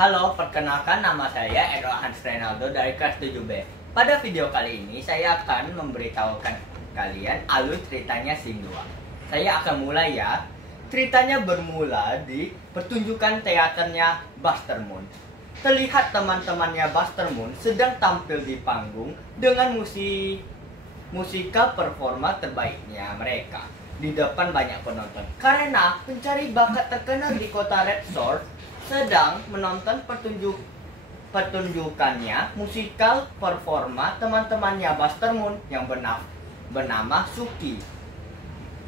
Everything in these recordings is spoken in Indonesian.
Halo, perkenalkan nama saya Edo Hans Renaldo dari kelas 7B. Pada video kali ini saya akan memberitahukan kalian alur ceritanya Sing 2. Saya akan mulai ya. Ceritanya bermula di pertunjukan teaternya Buster Moon. Terlihat teman-temannya Buster Moon sedang tampil di panggung dengan musikal performa terbaiknya mereka di depan banyak penonton. Karena pencari bakat terkenal di kota Red Shore sedang menonton pertunjukannya musikal performa teman-temannya Buster Moon yang bernama Suki.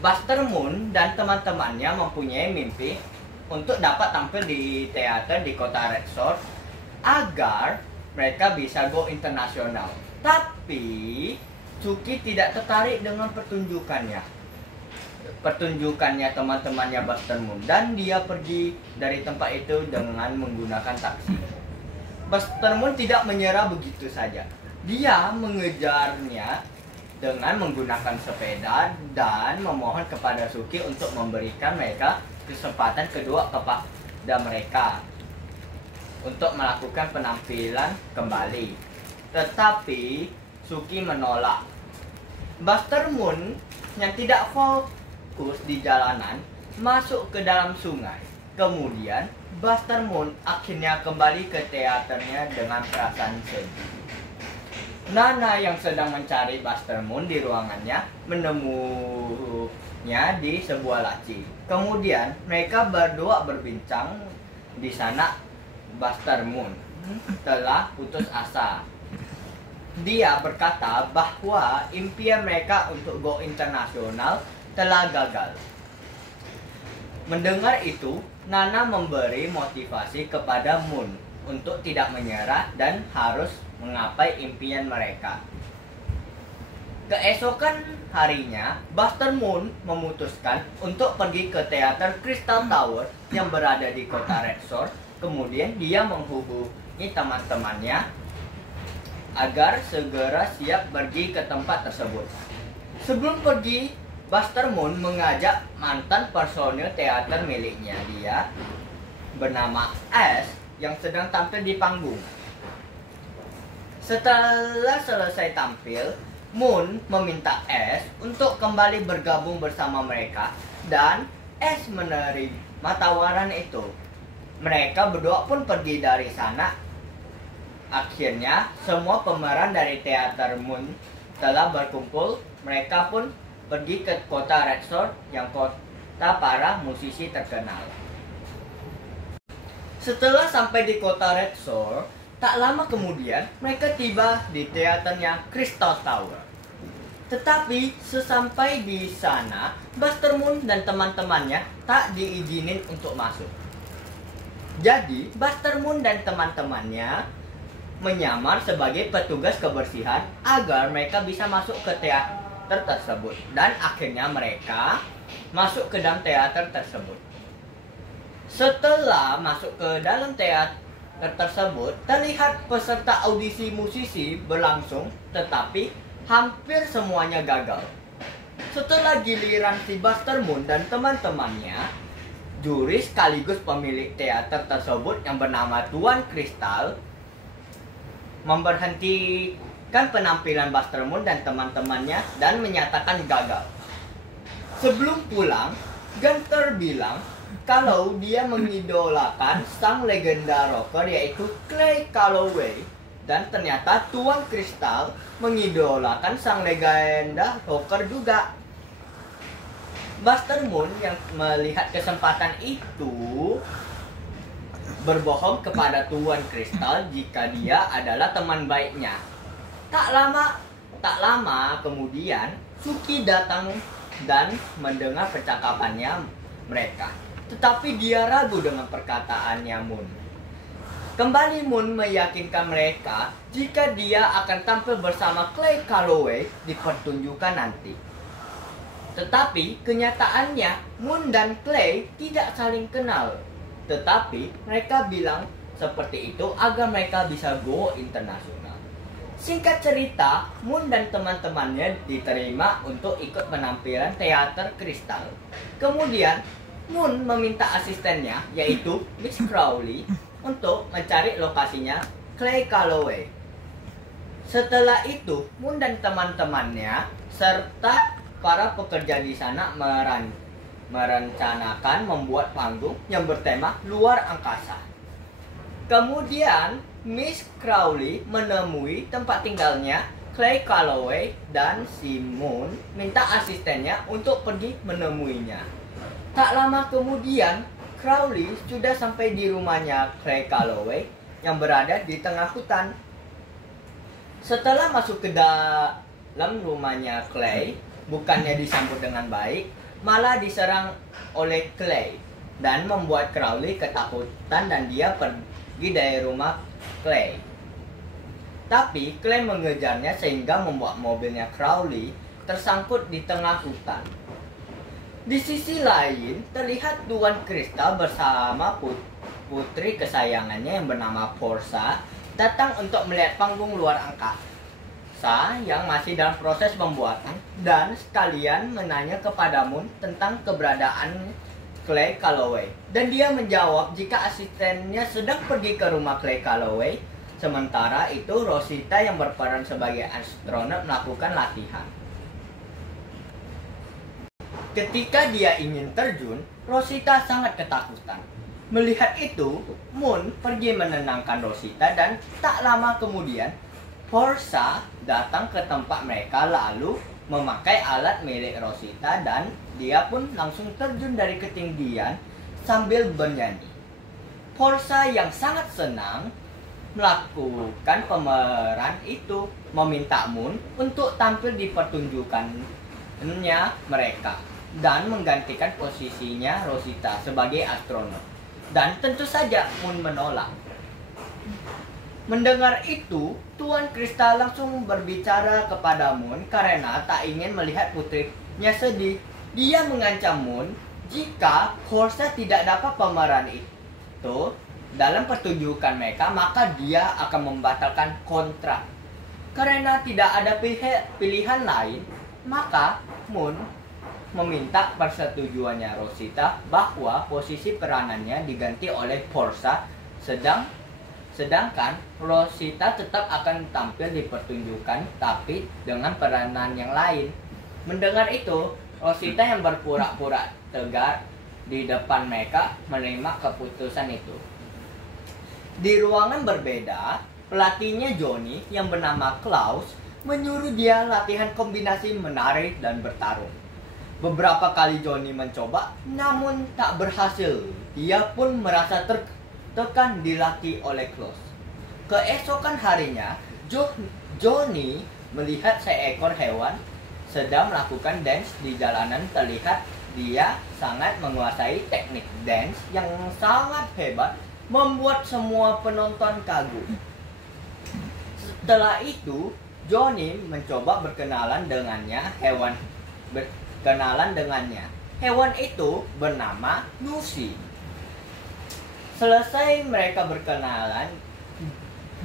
Buster Moon dan teman-temannya mempunyai mimpi untuk dapat tampil di teater di kota Red Shore agar mereka bisa go internasional. Tapi Suki tidak tertarik dengan pertunjukannya teman-temannya Buster Moon, dan dia pergi dari tempat itu dengan menggunakan taksi. Buster Moon tidak menyerah begitu saja. Dia mengejarnya dengan menggunakan sepeda dan memohon kepada Suki untuk memberikan mereka kesempatan kedua kepada mereka untuk melakukan penampilan kembali. Tetapi Suki menolak. Buster Moon yang tidak fokus di jalanan masuk ke dalam sungai. Kemudian Buster Moon akhirnya kembali ke teaternya dengan perasaan sedih. Nana yang sedang mencari Buster Moon di ruangannya menemuinya di sebuah laci. Kemudian mereka berdua berbincang. Di sana Buster Moon telah putus asa. Dia berkata bahwa impian mereka untuk go internasional telah gagal. Mendengar itu, Nana memberi motivasi kepada Moon untuk tidak menyerah dan harus menggapai impian mereka. Keesokan harinya, Buster Moon memutuskan untuk pergi ke teater Crystal Tower yang berada di kota Red Shore. Kemudian dia menghubungi teman-temannya agar segera siap pergi ke tempat tersebut. Sebelum pergi, Buster Moon mengajak mantan personil teater miliknya, dia bernama Ash, yang sedang tampil di panggung. Setelah selesai tampil, Moon meminta Ash untuk kembali bergabung bersama mereka, dan Ash menerima tawaran itu. Mereka berdua pun pergi dari sana. Akhirnya, semua pemeran dari teater Moon telah berkumpul. Mereka pun pergi ke kota Red Shore yang kota para musisi terkenal. Setelah sampai di kota Red Shore, tak lama kemudian mereka tiba di teaternya Crystal Tower. Tetapi sesampai di sana, Buster Moon dan teman-temannya tak diizinin untuk masuk. Jadi, Buster Moon dan teman-temannya menyamar sebagai petugas kebersihan agar mereka bisa masuk ke teater tersebut, dan akhirnya mereka masuk ke dalam teater tersebut. Setelah masuk ke dalam teater tersebut, terlihat peserta audisi musisi berlangsung, tetapi hampir semuanya gagal. Setelah giliran si Buster Moon dan teman-temannya, juri sekaligus pemilik teater tersebut yang bernama Tuan Crystal memberhentikan penampilan Buster Moon dan teman-temannya dan menyatakan gagal. Sebelum pulang, Gunther bilang kalau dia mengidolakan sang legenda rocker yaitu Clay Calloway, dan ternyata Tuan Crystal mengidolakan sang legenda rocker juga. Buster Moon yang melihat kesempatan itu berbohong kepada Tuan Crystal jika dia adalah teman baiknya. Tak lama kemudian, Suki datang dan mendengar percakapannya mereka. Tetapi dia ragu dengan perkataannya Moon. Kembali Moon meyakinkan mereka jika dia akan tampil bersama Clay Calloway di pertunjukan nanti. Tetapi kenyataannya Moon dan Clay tidak saling kenal. Tetapi mereka bilang seperti itu agar mereka bisa go internasional. Singkat cerita, Moon dan teman-temannya diterima untuk ikut penampilan teater Crystal. Kemudian Moon meminta asistennya, yaitu Miss Crowley, untuk mencari lokasinya Clay Calloway. Setelah itu, Moon dan teman-temannya serta para pekerja di sana merencanakan membuat panggung yang bertema luar angkasa. Kemudian, Miss Crowley menemui tempat tinggalnya Clay Calloway dan si Moon minta asistennya untuk pergi menemuinya. Tak lama kemudian, Crowley sudah sampai di rumahnya Clay Calloway yang berada di tengah hutan. Setelah masuk ke dalam rumahnya Clay, bukannya disambut dengan baik, malah diserang oleh Clay dan membuat Crowley ketakutan dan dia pergi dari rumah Clay. Tapi Clay mengejarnya sehingga membuat mobilnya Crowley tersangkut di tengah hutan. Di sisi lain, terlihat Tuan Crystal bersama putri kesayangannya yang bernama Portia datang untuk melihat panggung luar angkasa yang masih dalam proses pembuatan dan sekalian menanya kepada Moon tentang keberadaan Clay Calloway. Dan dia menjawab jika asistennya sedang pergi ke rumah Clay Calloway. Sementara itu Rosita yang berperan sebagai astronot melakukan latihan. Ketika dia ingin terjun, Rosita sangat ketakutan. Melihat itu, Moon pergi menenangkan Rosita dan tak lama kemudian Portia datang ke tempat mereka lalu memakai alat milik Rosita dan dia pun langsung terjun dari ketinggian sambil bernyanyi. Portia yang sangat senang melakukan pemeran itu meminta Moon untuk tampil di pertunjukannya mereka dan menggantikan posisinya Rosita sebagai astronot. Dan tentu saja Moon menolak. Mendengar itu, Tuan Crystal langsung berbicara kepada Moon karena tak ingin melihat putrinya sedih. Dia mengancam Moon jika Portia tidak dapat pemeran itu dalam pertunjukan mereka, maka dia akan membatalkan kontrak. Karena tidak ada pilihan lain, maka Moon meminta persetujuannya Rosita bahwa posisi peranannya diganti oleh Portia, sedangkan Rosita tetap akan tampil di pertunjukan tapi dengan peranan yang lain. Mendengar itu, Rosita yang berpura-pura tegar di depan mereka menerima keputusan itu. Di ruangan berbeda, pelatihnya Johnny yang bernama Klaus menyuruh dia latihan kombinasi menari dan bertarung. Beberapa kali Johnny mencoba, namun tak berhasil. Dia pun merasa tertekan dilatih oleh Klaus. Keesokan harinya, Johnny melihat seekor hewan sedang melakukan dance di jalanan. Terlihat dia sangat menguasai teknik dance yang sangat hebat, membuat semua penonton kagum. Setelah itu, Johnny mencoba berkenalan dengannya. Hewan itu bernama Lucy. Selesai mereka berkenalan,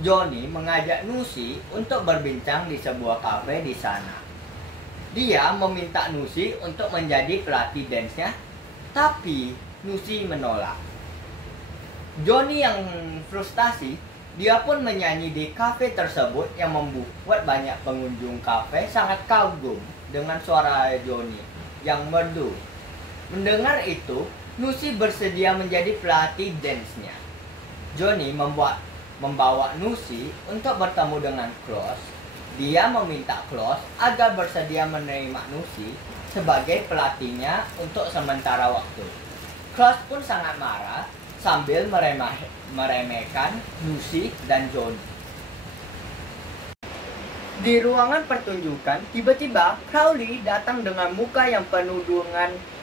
Johnny mengajak Lucy untuk berbincang di sebuah kafe di sana. Dia meminta Lucy untuk menjadi pelatih dance-nya, tapi Lucy menolak. Johnny yang frustasi, dia pun menyanyi di kafe tersebut yang membuat banyak pengunjung kafe sangat kagum dengan suara Johnny yang merdu. Mendengar itu, Lucy bersedia menjadi pelatih dance-nya. Johnny membawa Lucy untuk bertemu dengan Klaus. Dia meminta Klaus agar bersedia menerima Lucy sebagai pelatihnya untuk sementara waktu. Klaus pun sangat marah sambil meremehkan Lucy dan Johnny. Di ruangan pertunjukan, tiba-tiba Crowley datang dengan muka yang penuh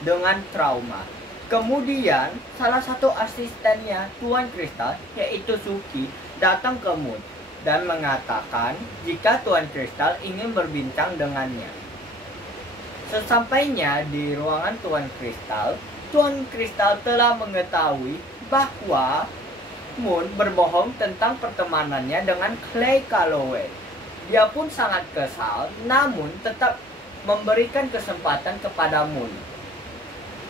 dengan trauma. Kemudian, salah satu asistennya, Tuan Crystal, yaitu Suki, datang ke Moon dan mengatakan jika Tuan Crystal ingin berbincang dengannya. Sesampainya di ruangan Tuan Crystal telah mengetahui bahwa Moon berbohong tentang pertemanannya dengan Clay Calloway. Dia pun sangat kesal, namun tetap memberikan kesempatan kepada Moon.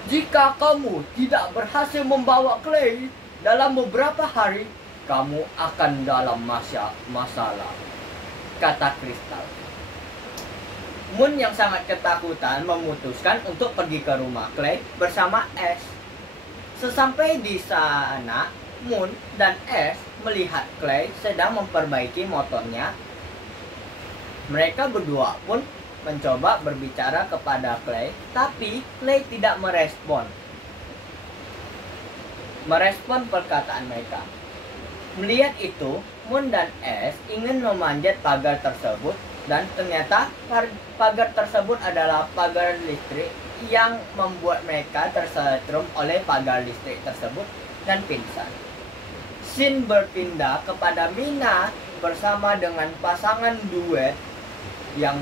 Jika kamu tidak berhasil membawa Clay dalam beberapa hari kamu akan dalam masalah, kata Kristal. Moon yang sangat ketakutan memutuskan untuk pergi ke rumah Clay bersama Ash. Sesampai di sana, Moon dan Ash melihat Clay sedang memperbaiki motornya. Mereka berdua pun mencoba berbicara kepada Clay, tapi Clay tidak merespon perkataan mereka. Melihat itu, Moon dan Ash ingin memanjat pagar tersebut, dan ternyata pagar tersebut adalah pagar listrik yang membuat mereka tersetrum oleh pagar listrik tersebut dan pingsan. Scene berpindah kepada Mina bersama dengan pasangan duet yang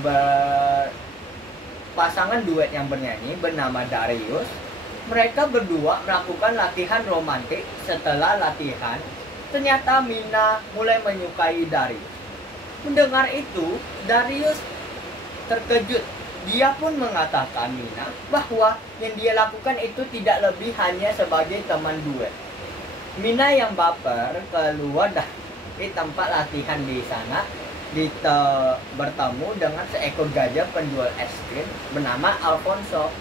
bernyanyi bernama Darius. Mereka berdua melakukan latihan romantik. Setelah latihan, ternyata Mina mulai menyukai Darius. Mendengar itu, Darius terkejut. Dia pun mengatakan Mina bahwa yang dia lakukan itu tidak lebih hanya sebagai teman duet. Mina yang baper keluar dari tempat latihan di sana, bertemu dengan seekor gajah penjual es krim bernama Alfonso.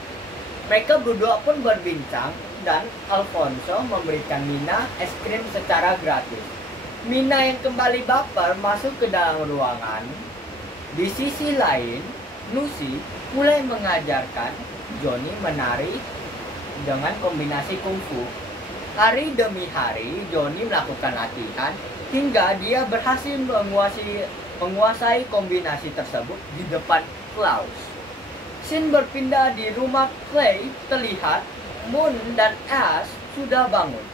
Mereka berdua pun berbincang dan Alfonso memberikan Mina es krim secara gratis. Mina yang kembali baper masuk ke dalam ruangan. Di sisi lain, Lucy mulai mengajarkan Johnny menari dengan kombinasi kungfu. Hari demi hari, Johnny melakukan latihan hingga dia berhasil menguasai kombinasi tersebut di depan Klaus. Scene berpindah di rumah Clay. Terlihat Moon dan Ash sudah bangun.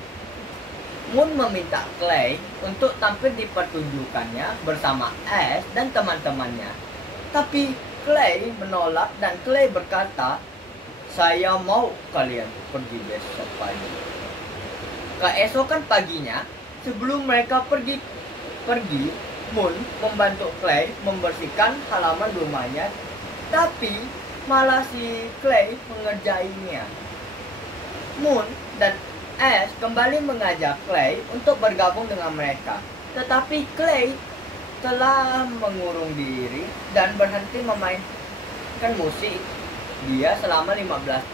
Moon meminta Clay untuk tampil di pertunjukannya bersama Ash dan teman-temannya. Tapi Clay menolak dan Clay berkata, "Saya mau kalian pergi besok pagi." Keesokan paginya, sebelum mereka pergi, Moon membantu Clay membersihkan halaman rumahnya, tapi malah si Clay mengerjainya. Moon dan Ash kembali mengajak Clay untuk bergabung dengan mereka, tetapi Clay telah mengurung diri dan berhenti memainkan musik dia selama 15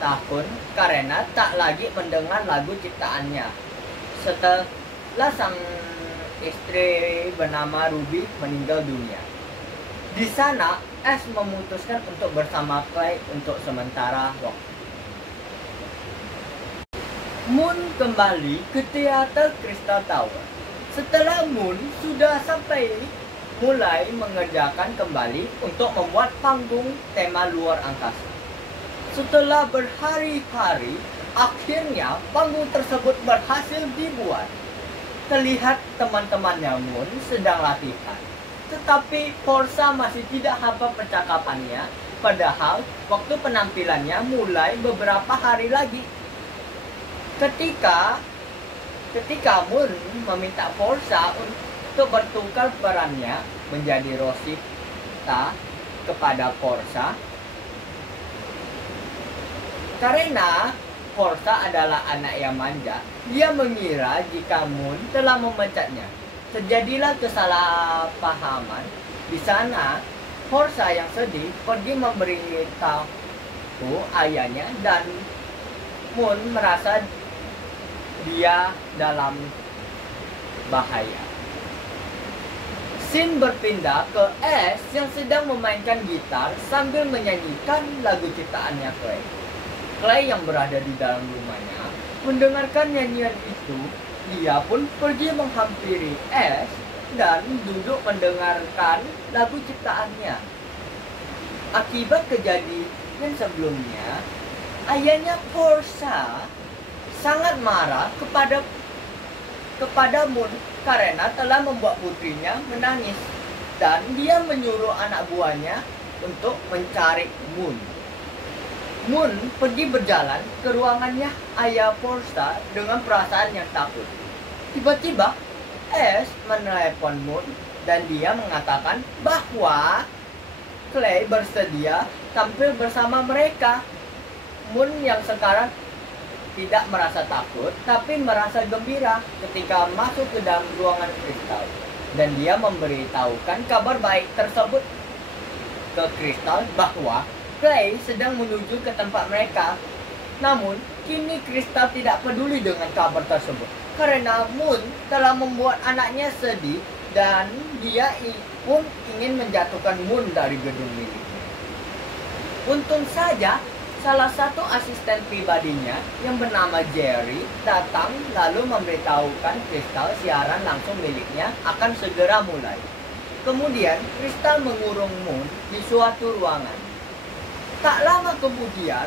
tahun karena tak lagi mendengar lagu ciptaannya setelah sang istri bernama Ruby meninggal dunia. Di sana, Ash memutuskan untuk bersama Clay untuk sementara waktu. Moon kembali ke teater Crystal Tower. Setelah Moon sudah mulai mengerjakan kembali untuk membuat panggung tema luar angkasa. Setelah berhari-hari, akhirnya panggung tersebut berhasil dibuat. Terlihat teman-temannya Moon sedang latihan, tetapi Forsa masih tidak hafal percakapannya, padahal waktu penampilannya mulai beberapa hari lagi. Ketika Moon meminta Forsa untuk bertukar perannya menjadi Rosita kepada Forsa, karena Forsa adalah anak yang manja, dia mengira jika Moon telah memecatnya. Terjadilah kesalahpahaman. Di sana, Forsa yang sedih pergi memberitahu ayahnya dan Moon merasa dia dalam bahaya. Scene berpindah ke Ash yang sedang memainkan gitar sambil menyanyikan lagu ciptaannya Clay. Clay yang berada di dalam rumahnya mendengarkan nyanyian itu. Dia pun pergi menghampiri Ash dan duduk mendengarkan lagu ciptaannya. Akibat kejadian sebelumnya, ayahnya Forsa sangat marah kepada Moon karena telah membuat putrinya menangis, dan dia menyuruh anak buahnya untuk mencari Moon. Moon pergi berjalan ke ruangannya ayah Forsa dengan perasaan yang takut. Tiba-tiba Ash menelepon Moon dan dia mengatakan bahwa Clay bersedia tampil bersama mereka. Moon yang sekarang tidak merasa takut, tapi merasa gembira ketika masuk ke dalam ruangan kristal. Dan dia memberitahukan kabar baik tersebut ke kristal bahwa Clay sedang menuju ke tempat mereka. Namun, kini kristal tidak peduli dengan kabar tersebut karena Moon telah membuat anaknya sedih dan dia pun ingin menjatuhkan Moon dari gedung miliknya. Untung saja salah satu asisten pribadinya yang bernama Jerry datang lalu memberitahukan kristal siaran langsung miliknya akan segera mulai. Kemudian kristal mengurung Moon di suatu ruangan. Tak lama kemudian,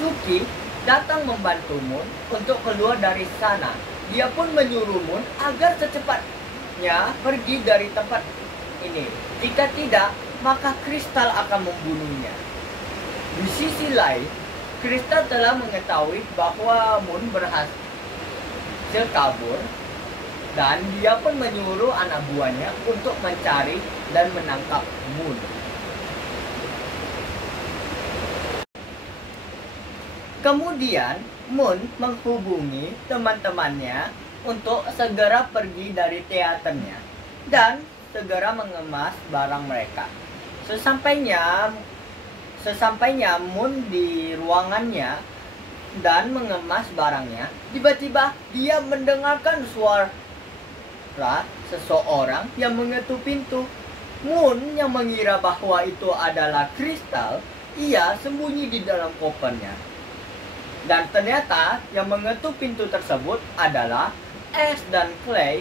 Suki datang membantu Moon untuk keluar dari sana. Dia pun menyuruh Moon agar secepatnya pergi dari tempat ini. Jika tidak, maka kristal akan membunuhnya. Di sisi lain, kristal telah mengetahui bahwa Moon berhasil kabur dan dia pun menyuruh anak buahnya untuk mencari dan menangkap Moon. Kemudian, Moon menghubungi teman-temannya untuk segera pergi dari teaternya dan segera mengemas barang mereka. Sesampainya Moon di ruangannya dan mengemas barangnya, tiba-tiba dia mendengarkan suara seseorang yang mengetuk pintu. Moon yang mengira bahwa itu adalah kristal, ia sembunyi di dalam kopernya. Dan ternyata yang mengetuk pintu tersebut adalah Ash dan Clay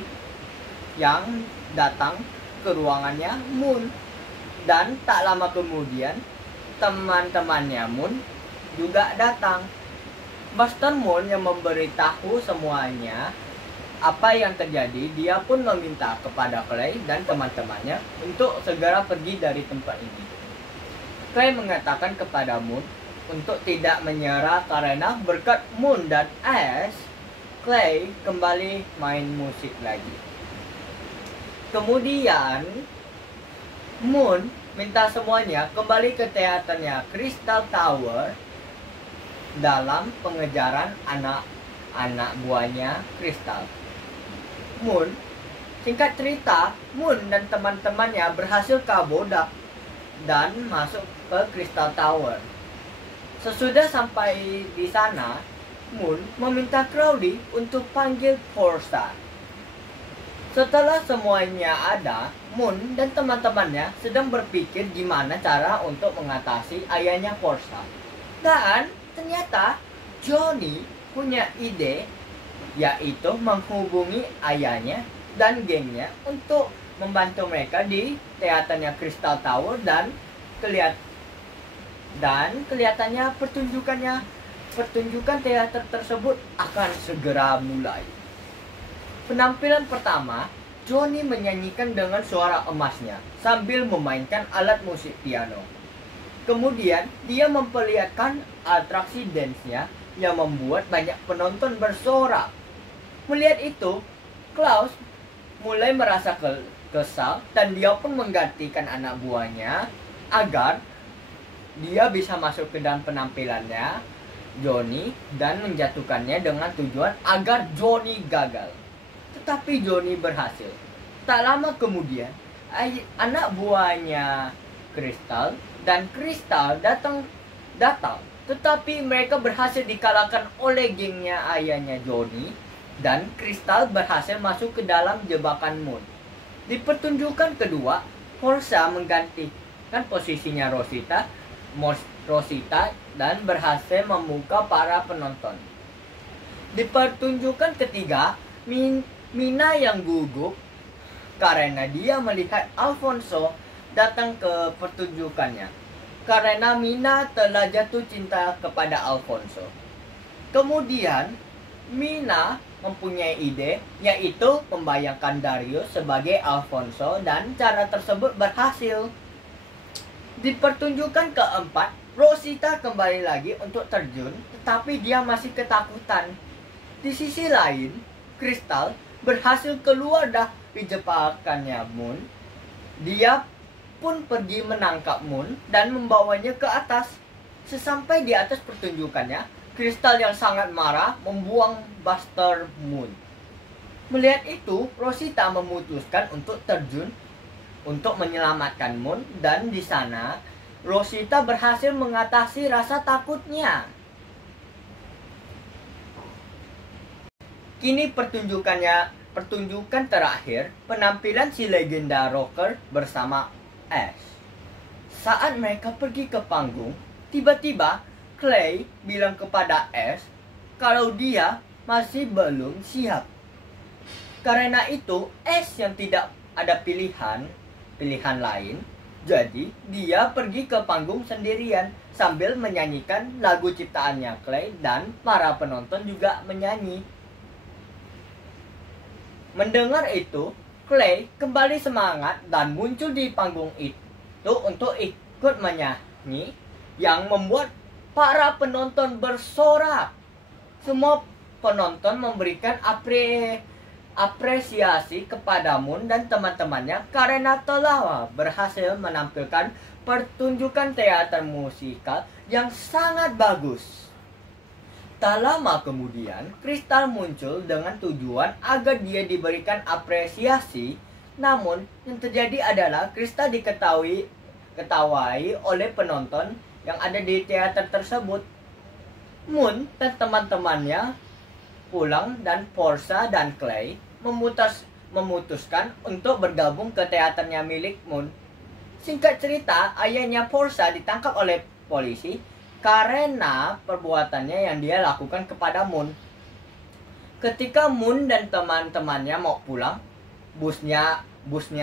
yang datang ke ruangannya Moon. Dan tak lama kemudian, teman-temannya Moon juga datang. Buster Moon yang memberitahu semuanya apa yang terjadi. Dia pun meminta kepada Clay dan teman-temannya untuk segera pergi dari tempat ini. Clay mengatakan kepada Moon untuk tidak menyerah karena berkat Moon dan Ash, Clay kembali main musik lagi. Kemudian Moon minta semuanya kembali ke teaternya Crystal Tower dalam pengejaran anak buahnya Crystal. Singkat cerita, Moon dan teman-temannya berhasil kabur dan masuk ke Crystal Tower. Sesudah sampai di sana, Moon meminta Crowley untuk panggil Forza. Setelah semuanya ada, Moon dan teman-temannya sedang berpikir gimana cara untuk mengatasi ayahnya Forza. Dan ternyata Johnny punya ide, yaitu menghubungi ayahnya dan gengnya untuk membantu mereka di teaternya Crystal Tower dan kelihatannya pertunjukan teater tersebut akan segera mulai. Penampilan pertama, Johnny menyanyikan dengan suara emasnya sambil memainkan alat musik piano. Kemudian, dia memperlihatkan atraksi dance-nya yang membuat banyak penonton bersorak. Melihat itu, Klaus mulai merasa kesal dan dia pun menggantikan anak buahnya agar dia bisa masuk ke dalam penampilannya Johnny dan menjatuhkannya dengan tujuan agar Johnny gagal. Tetapi Johnny berhasil. Tak lama kemudian, anak buahnya Crystal dan Crystal datang. Tetapi mereka berhasil dikalahkan oleh gengnya ayahnya Johnny dan Crystal berhasil masuk ke dalam jebakan Moon. Di pertunjukan kedua, Forza menggantikan posisinya Rosita dan berhasil membuka para penonton. Di pertunjukan ketiga, Mina yang gugup karena dia melihat Alfonso datang ke pertunjukannya. Karena Mina telah jatuh cinta kepada Alfonso. Kemudian, Mina mempunyai ide, yaitu membayangkan Darius sebagai Alfonso dan cara tersebut berhasil. Di pertunjukan keempat, Rosita kembali lagi untuk terjun, tetapi dia masih ketakutan. Di sisi lain, Crystal berhasil keluar dari jebakannya Moon. Dia pun pergi menangkap Moon dan membawanya ke atas. Sesampai di atas pertunjukannya, Kristal yang sangat marah membuang Buster Moon. Melihat itu, Rosita memutuskan untuk terjun untuk menyelamatkan Moon, dan di sana Rosita berhasil mengatasi rasa takutnya. Kini pertunjukan terakhir, penampilan si legenda rocker bersama Ash. Saat mereka pergi ke panggung, tiba-tiba Clay bilang kepada Ash kalau dia masih belum siap. Karena itu, Ash yang tidak ada pilihan lain, jadi dia pergi ke panggung sendirian sambil menyanyikan lagu ciptaannya Clay, dan para penonton juga menyanyi. Mendengar itu, Clay kembali semangat dan muncul di panggung itu untuk ikut menyanyi, yang membuat para penonton bersorak. Semua penonton memberikan apresiasi kepada Moon dan teman-temannya karena telah berhasil menampilkan pertunjukan teater musikal yang sangat bagus. Tak lama kemudian, Kristal muncul dengan tujuan agar dia diberikan apresiasi. Namun, yang terjadi adalah Kristal diketahui oleh penonton yang ada di teater tersebut. Moon dan teman-temannya pulang, dan Portia dan Clay memutuskan untuk bergabung ke teaternya milik Moon. Singkat cerita, ayahnya Portia ditangkap oleh polisi karena perbuatannya yang dia lakukan kepada Moon. Ketika Moon dan teman-temannya mau pulang, busnya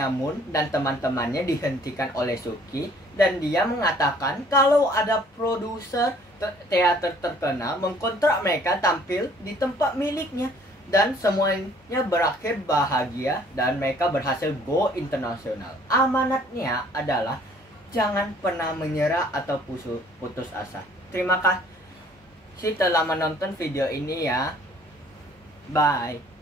Moon dan teman-temannya dihentikan oleh Suki, dan dia mengatakan kalau ada produser teater terkenal mengkontrak mereka tampil di tempat miliknya, dan semuanya berakhir bahagia dan mereka berhasil go internasional. Amanatnya adalah jangan pernah menyerah atau putus asa. Terima kasih telah menonton video ini ya. Bye.